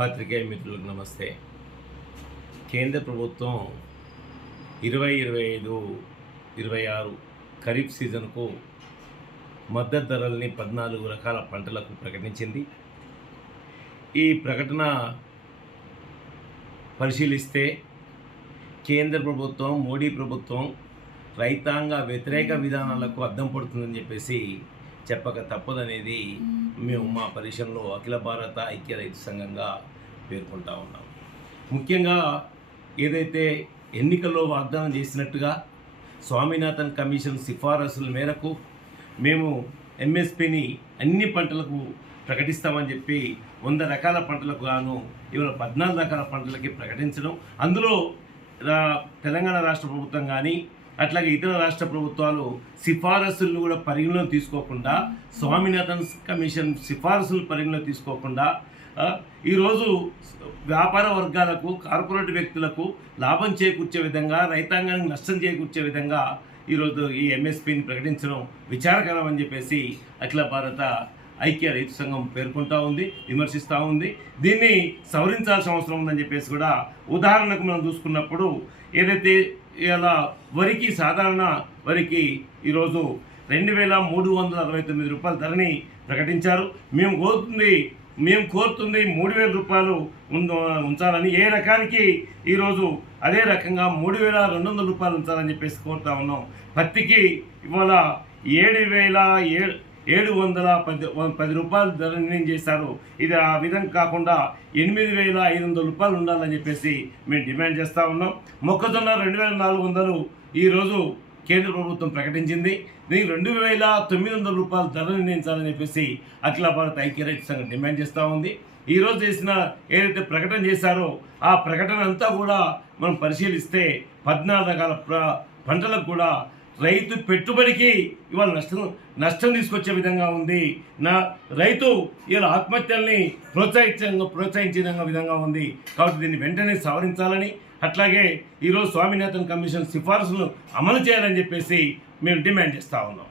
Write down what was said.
పాత్రికేయ మిత్రులకు నమస్తే. కేంద్ర ప్రభుత్వం 2025-26 ఖరీఫ్ సీజన్కు మద్దతు ధరల్ని 14 రకాల పంటలకు ప్రకటించింది. ఈ ప్రకటన పరిశీలిస్తే కేంద్ర ప్రభుత్వం, మోడీ ప్రభుత్వం రైతాంగ వ్యతిరేక విధానాలకు అద్దం పడుతుందని చెప్పేసి చెప్పక తప్పదనేది మేము మా పరిశ్రమలో అఖిల భారత ఐక్య రైతు సంఘంగా పేర్కొంటా ఉన్నాం. ముఖ్యంగా ఏదైతే ఎన్నికల్లో వాగ్దానం చేసినట్టుగా స్వామినాథన్ కమిషన్ సిఫారసుల మేరకు మేము ఎంఎస్పిని అన్ని పంటలకు ప్రకటిస్తామని చెప్పి 100 రకాల పంటలకు గాను ఇవాళ 14 రకాల పంటలకి ప్రకటించడం, అందులో తెలంగాణ రాష్ట్ర ప్రభుత్వం కానీ అట్లాగే ఇతర రాష్ట్ర ప్రభుత్వాలు సిఫారసులను కూడా పరిగణలోకి తీసుకోకుండా, స్వామినాథన్ కమిషన్ సిఫారసులు పరిగణలోకి తీసుకోకుండా ఈరోజు వ్యాపార వర్గాలకు, కార్పొరేట్ వ్యక్తులకు లాభం చేకూర్చే విధంగా, రైతాంగానికి నష్టం చేకూర్చే విధంగా ఈరోజు ఈ ఎంఎస్పిని ప్రకటించడం విచారకరం అని చెప్పేసి అఖిల భారత ఐక్య రైతు సంఘం పేర్కొంటూ ఉంది, విమర్శిస్తూ ఉంది. దీన్ని సవరించాల్సిన అవసరం ఉందని చెప్పేసి కూడా ఉదాహరణకు మనం చూసుకున్నప్పుడు ఏదైతే ఇలా వరికి, సాధారణ వరికి ఈరోజు 2,369 రూపాయల ధరని ప్రకటించారు. మేము కోరుతుంది 3,000 రూపాయలు ఉంచాలని. ఏ రకానికి ఈరోజు అదే రకంగా 3,200 రూపాయలు ఉంచాలని చెప్పేసి కోరుతా ఉన్నాం. పత్తికి ఇవాళ 7,710 రూపాయల ధర నిర్ణయం చేశారు. ఇది ఆ విధంగా కాకుండా 8,500 రూపాయలు ఉండాలని చెప్పేసి మేము డిమాండ్ చేస్తూ ఉన్నాం. మొక్కజొన్న 2,400 ఈరోజు కేంద్ర ప్రభుత్వం ప్రకటించింది. దీనికి 2,900 రూపాయల ధర నిర్ణయించాలని చెప్పేసి అఖిల భారత ఐక్య రైతు సంఘం డిమాండ్ చేస్తూ ఉంది. ఈరోజు చేసిన ఏదైతే ప్రకటన చేశారో ఆ ప్రకటన అంతా కూడా మనం పరిశీలిస్తే 14 రకాల పంటలకు కూడా రైతు పెట్టుబడికి ఇవాళ నష్టం తీసుకొచ్చే విధంగా ఉంది. రైతు ఇవాళ ఆత్మహత్యల్ని ప్రోత్సహించే విధంగా ఉంది. కాబట్టి దీన్ని వెంటనే సవరించాలని, అట్లాగే ఈరోజు స్వామినాథన్ కమిషన్ సిఫార్సులను అమలు చేయాలని చెప్పేసి మేము డిమాండ్ చేస్తూ ఉన్నాం.